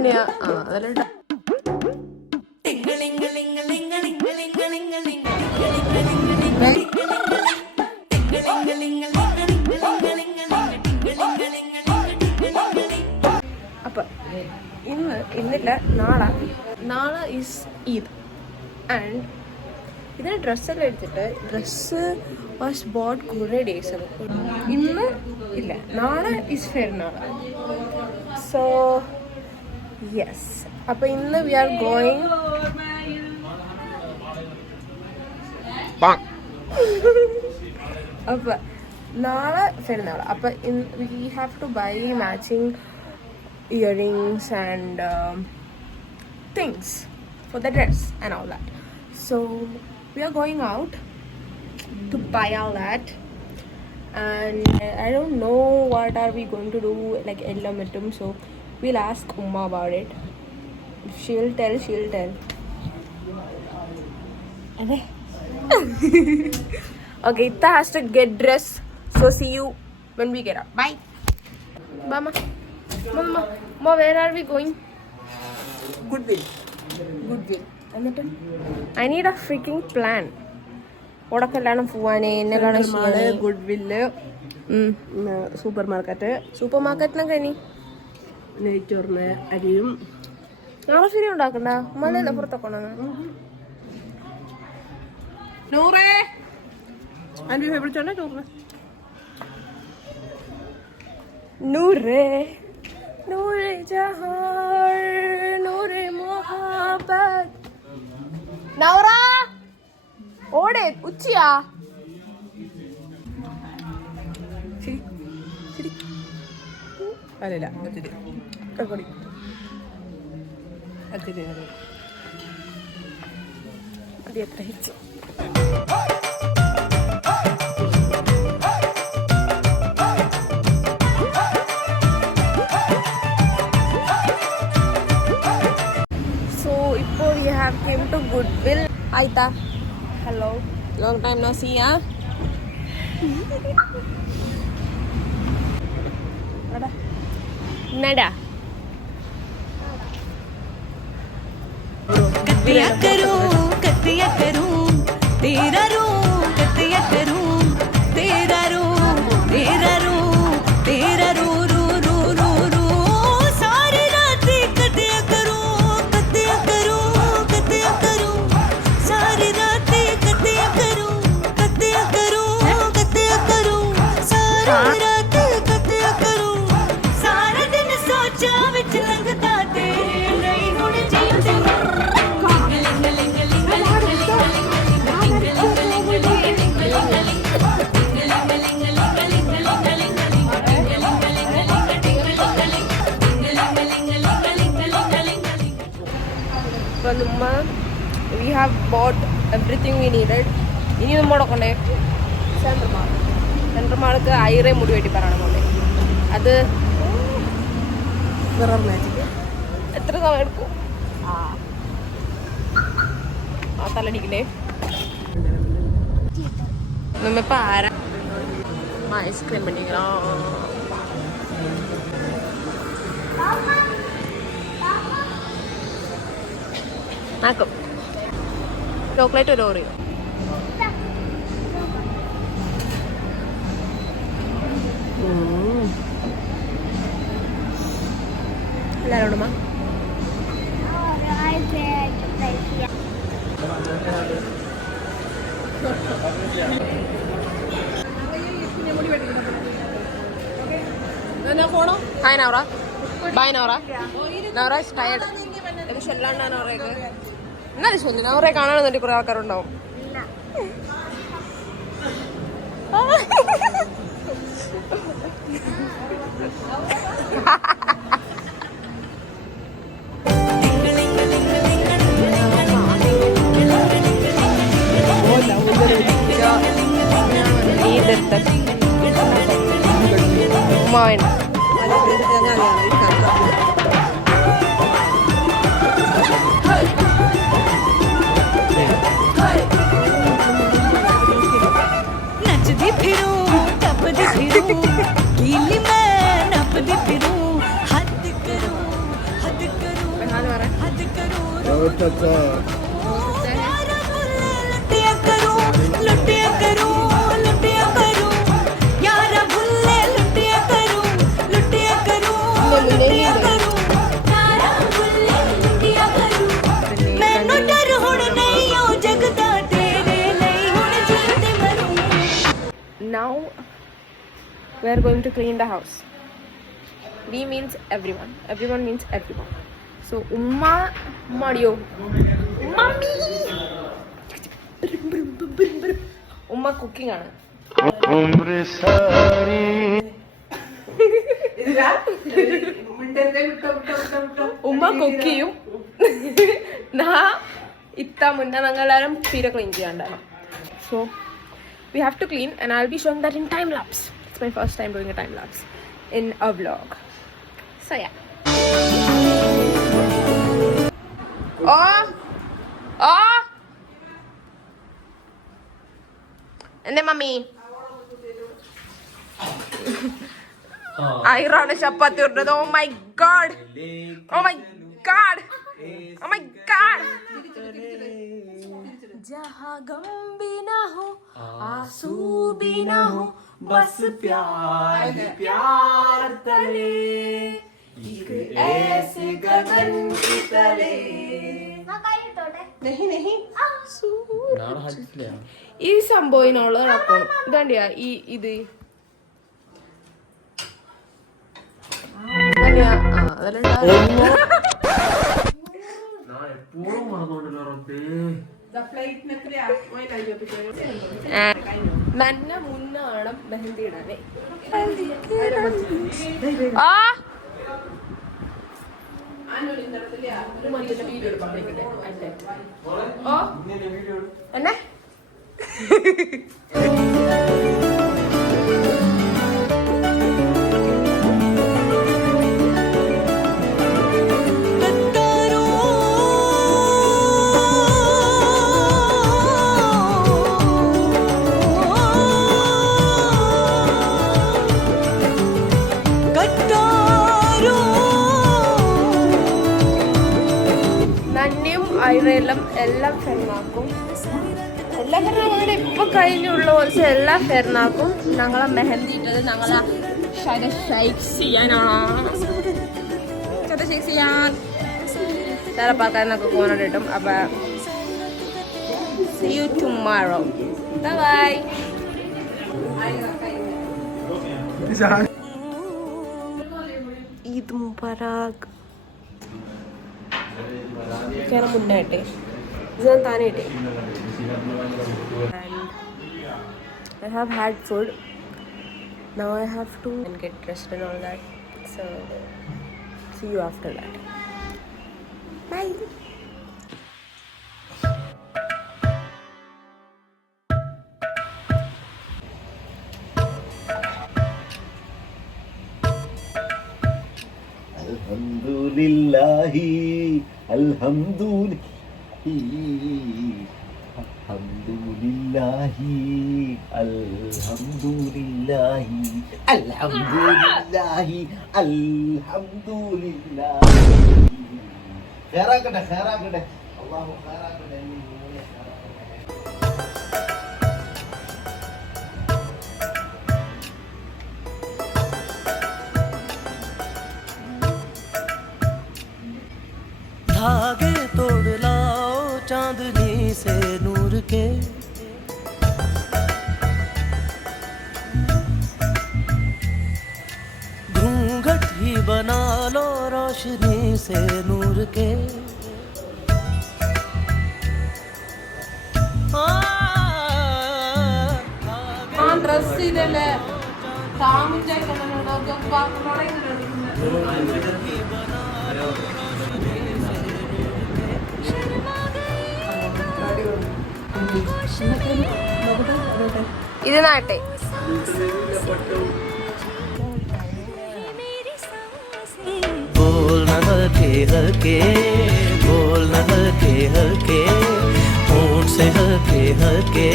തന്നെയാ. അതെല്ലാം അപ്പൊ ഇന്നില്ല നാളെ ഈസ് ഈദ്. ആൻഡ് ഇതിന് ഡ്രസ്സെല്ലാം എടുത്തിട്ട് ഡ്രസ്സ് വാസ് ബോട്ട് കുറേ ഡേയ്സ് ആണ്. ഇന്ന് ഇല്ല, നാളെ ഈസ് ഫെരുന്നാൾ. സോ യെസ്, അപ്പൊ ഇന്ന് വി ആർ ഗോയിങ്. അപ്പൊ നാളെ ഫെരുന്നാൾ. അപ്പൊ we have to buy matching earrings and things for the dress and all that. So we are going out to buy all that, and I don't know what are we going to do, like ellamatum. So we'll ask Umma about it. If she'll tell. Okay, Itta has to get dress, so see you when we get up. Bye. Mama, where are we going? Goodwill. എന്നിട്ട് I need a freaking plan. ഓടക്കെല്ലാം പോവാനേ എന്നെ കാണാൻ. Goodwill, super മാർക്കറ്റിനൊക്കെ ഇനി നെയ്ച്ചോറിന് അരിയും. നാളെ ശരി ഉണ്ടാക്കണ്ട, മലയല്ല പുറത്തൊക്കെ നൂറേ അൻ്റെ ഫേവറേറ്റ് നൂറേ നൂറേ ജഹാൻ നൂറേ മുഹബ്ബത്ത്. നൗറ ഓടെ ഉച്ചയാ. അല്ലല്ല അത്തിരി അത് എത്ര ഹിച്ചു. Came to Goodwill. Aita, hello. Long time no see, huh? Nada. कतिया करूं तेरा रूं कतिया करूं तेरा रूं रू सारी रात कतिया करूं सारी रात कतिया करूं सारी रात कतिया करूं सारा दिन सोचा विच लगदा तेरे नहीं हुण जींदे we have bought everything we needed. ഇനി നമ്മോടെ കൊണ്ടേ സെൻട്രൽ മാൾക്ക് ഐറേ മുടി വെട്ടി പറയണം കൊണ്ടേ. അത് എത്ര സമയം എടുക്കും? ആ തലടിക്കണേ. നമ്മിപ്പോ ആരാ ഐസ്ക്രീം പണിക്കണോ? ആക്കും ചോക്ലേറ്റ് ഒരു ഓറിയോ. എല്ലാരോടുമാ hi Naura. Bye Naura. Naura is tired. ഇത് ഷെല്ലാണ്ടാ നൗറയൊക്കെ. എന്നാലും ശരി, നൗറയെ കാണാൻ വേണ്ടി കുറെ ആൾക്കാരുണ്ടാവും. Mine. नचदी फिरूं टपदी फिरूं गीली मैं नपदी फिरूं हद करूं लुटिया करूं लुटिया करूं लुटिया करूं यारा भुल्ले लुटिया करूं लुटिया करूं लुटिया करूं यारा भुल्ले लुटिया करूं मैनू डर हुण नहीं ओ जगदा तेरे नहीं हुण जीते मरूं. Now we are going to clean the house. We means everyone. Everyone means everyone. So Umma Mario. Mommy. Umma cooking ആണ്. ഉമ്മ കുക്ക് ചെയ്യും. ഇത്ത മുന്നേ ഞങ്ങളെല്ലാവരും തീരെ clean ചെയ്യാണ്ടാണ്. So we have to clean and I'll be showing that in time lapse. It's my first time doing a time lapse in a vlog. So yeah. Oh എന്റെ mummy ഐറാണ് ചപ്പാത്തി ഇടുന്നത്. Oh my god, oh my god, oh my god. जहाँ गम भी ना हो आंसू भी ना हो बस प्यार प्यार तले एक ऐसे गगन की तले. नहीं नहीं ഈ സംഭവത്തിനുള്ള നടക്കും ഇതാണ്ടിയാ ഈ ഇത് നന്ന മുന്നാണ് മെഹന്തി ഇടാനേ. ആ എന്നെ നന്നയും ഐറയെല്ലാം എല്ലാം ഫെർനാക്കും. എല്ലാം ഫെർനാക്കും ഇപ്പൊ കഴിഞ്ഞുള്ള കുറച്ച് എല്ലാം ഫെർനാക്കും. ഞങ്ങളെ മെഹന്തി ഇട്ടത് ഞങ്ങളെ ഷേക്ക് ചെയ്യാനാണ്. ഷേക്ക് ചെയ്യാൻ ചില ആൾക്കാരനൊക്കെ കോണോട്ട് കിട്ടും. അപ്പൊ see you tomorrow. Bye. Eid Mubarak. ഇതൊക്കെയാണ് മുന്നായിട്ട് ഇത് ഞാൻ താനായിട്ട്. I have had food. Now I have to get dressed and all that. So see you after that. Bye. Alhamdulillahi, alhamdulillahi, alhamdulillahi, alhamdulillahi, alhamdulillahi, alhamdulillahi. Khairakade, khairakade. Allahu khairakade. धागे तोड़ लाओ चांदनी से नूर के घूंघट ही बना लो रोशनी से नूर के ഡ്രസ് ചെയ്തല്ലേ താമിന്റെ ഇത് നാട്ടെ बोलना हल्के हल्के बोलना हल्के हल्के होंठ से हल्के हल्के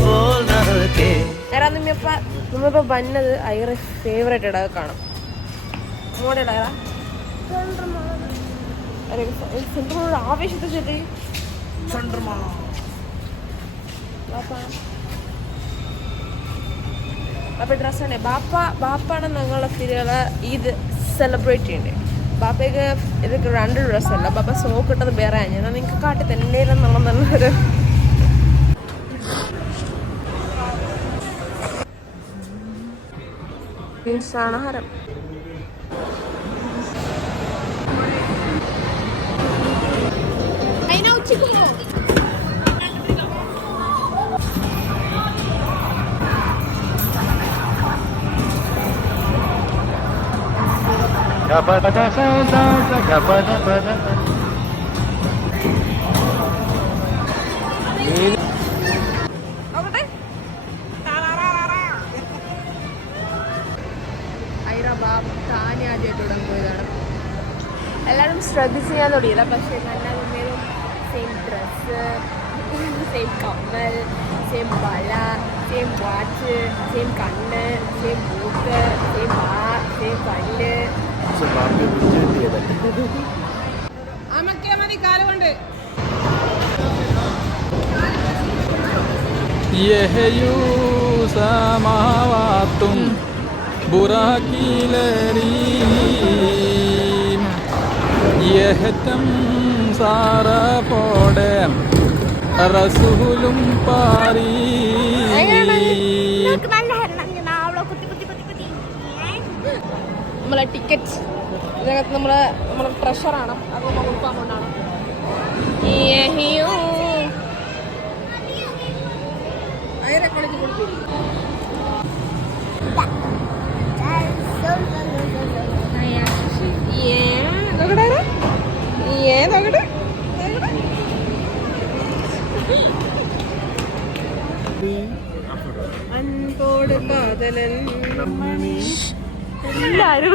बोलना हल्के. നമ്മളിപ്പോ വന്നത് ഐറ ഫേവറേറ്റ് ഇടാ കാണാം. അങ്ങോട്ട് ഇടാ സെൻട്രൽ ആവേശത്തെ ചൊല്ലി ബാപ്പ ഡ്രസ്സാണ് ബാപ്പാണ് ഞങ്ങളെ ഫിരികളെ ഇത് സെലിബ്രേറ്റ് ചെയ്യണ്ടേ. ബാപ്പയ്ക്ക് ഇതൊക്കെ 2 ഡ്രസ്സല്ല, ബാപ്പ സോക്ക് ഇട്ടത് വേറെ ഞാൻ നിങ്ങൾക്ക് കാട്ടി തന്നേരെന്നുള്ള നല്ലൊരു ആഹാരം. ആദ്യമായിട്ട് പോയതാണ്. എല്ലാവരും ശ്രദ്ധിച്ച് ഞാൻ തുടങ്ങിയില്ല, പക്ഷേ നല്ല സെയിം ഡ്രസ്സ്, സെയിം കമ്മൽ, സെയിം വള, സെയിം വാച്ച്, സെയിം കണ്ണ്, സെയിം മൂക്ക്, സെയിം സെയിം കല്ല്. അമക്കിയാ മതി കാലുകൊണ്ട്. സമാവാത്തും ബുറാക്കിലരീം യഹ്തം സാറപോടെ റസൂലും പാരീ. നമ്മളെ ടിക്കറ്റ് ഇതിനകത്ത് നമ്മളെ ട്രഷറാണ്, അത് നമ്മൾ കൊടുക്കാൻ കൊണ്ടാണ്. അൻപോട് കാതലൻ എല്ലാരും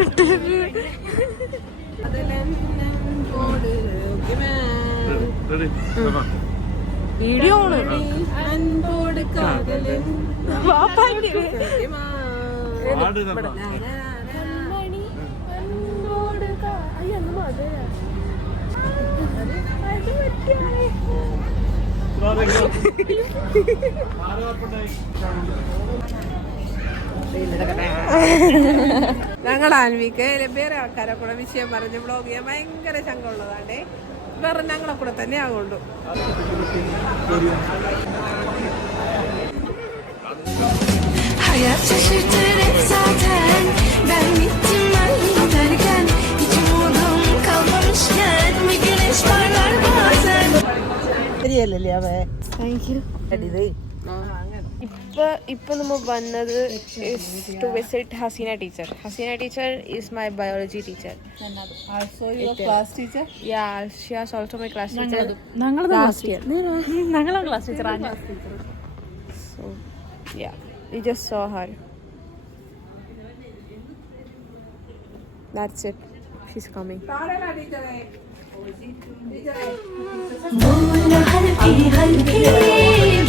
വീഡിയോ ആണ്. അൻപോട് കാതലൻ ഞങ്ങളുടെ ആൻവിക്ക് വേറെ ആൾക്കാരെ കൂടെ വിഷയം പറഞ്ഞ് ബ്ലോഗ് ചെയ്യാൻ ഭയങ്കര ശങ്കമുള്ളതാണ്ടേ. വേറെ ഞങ്ങളെ കൂടെ തന്നെ ആകുള്ളൂ. Hayat şaşırtır zaten. Ben gittim ben derken hiç umudum kalmamışken bir güneş parlar bazen. ഇപ്പൊ നമ്മൾ വന്നത് to visit Haseena teacher. Haseena teacher is my biology teacher. Also your class teacher? Yeah, she is also my class teacher. Last year. So yeah, we just saw her. That's it. She's coming. बोल हल्के हल्के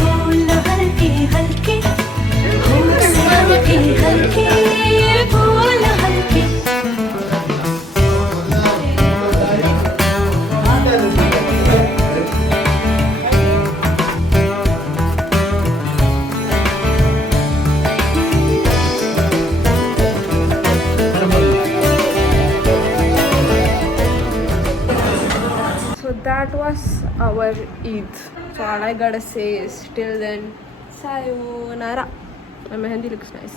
बोल हल्के हल्के होठ से हल्के हल्के बोल हल्के. So that was our Eid. So all I gotta say is till then, sayonara. My mehendi looks nice.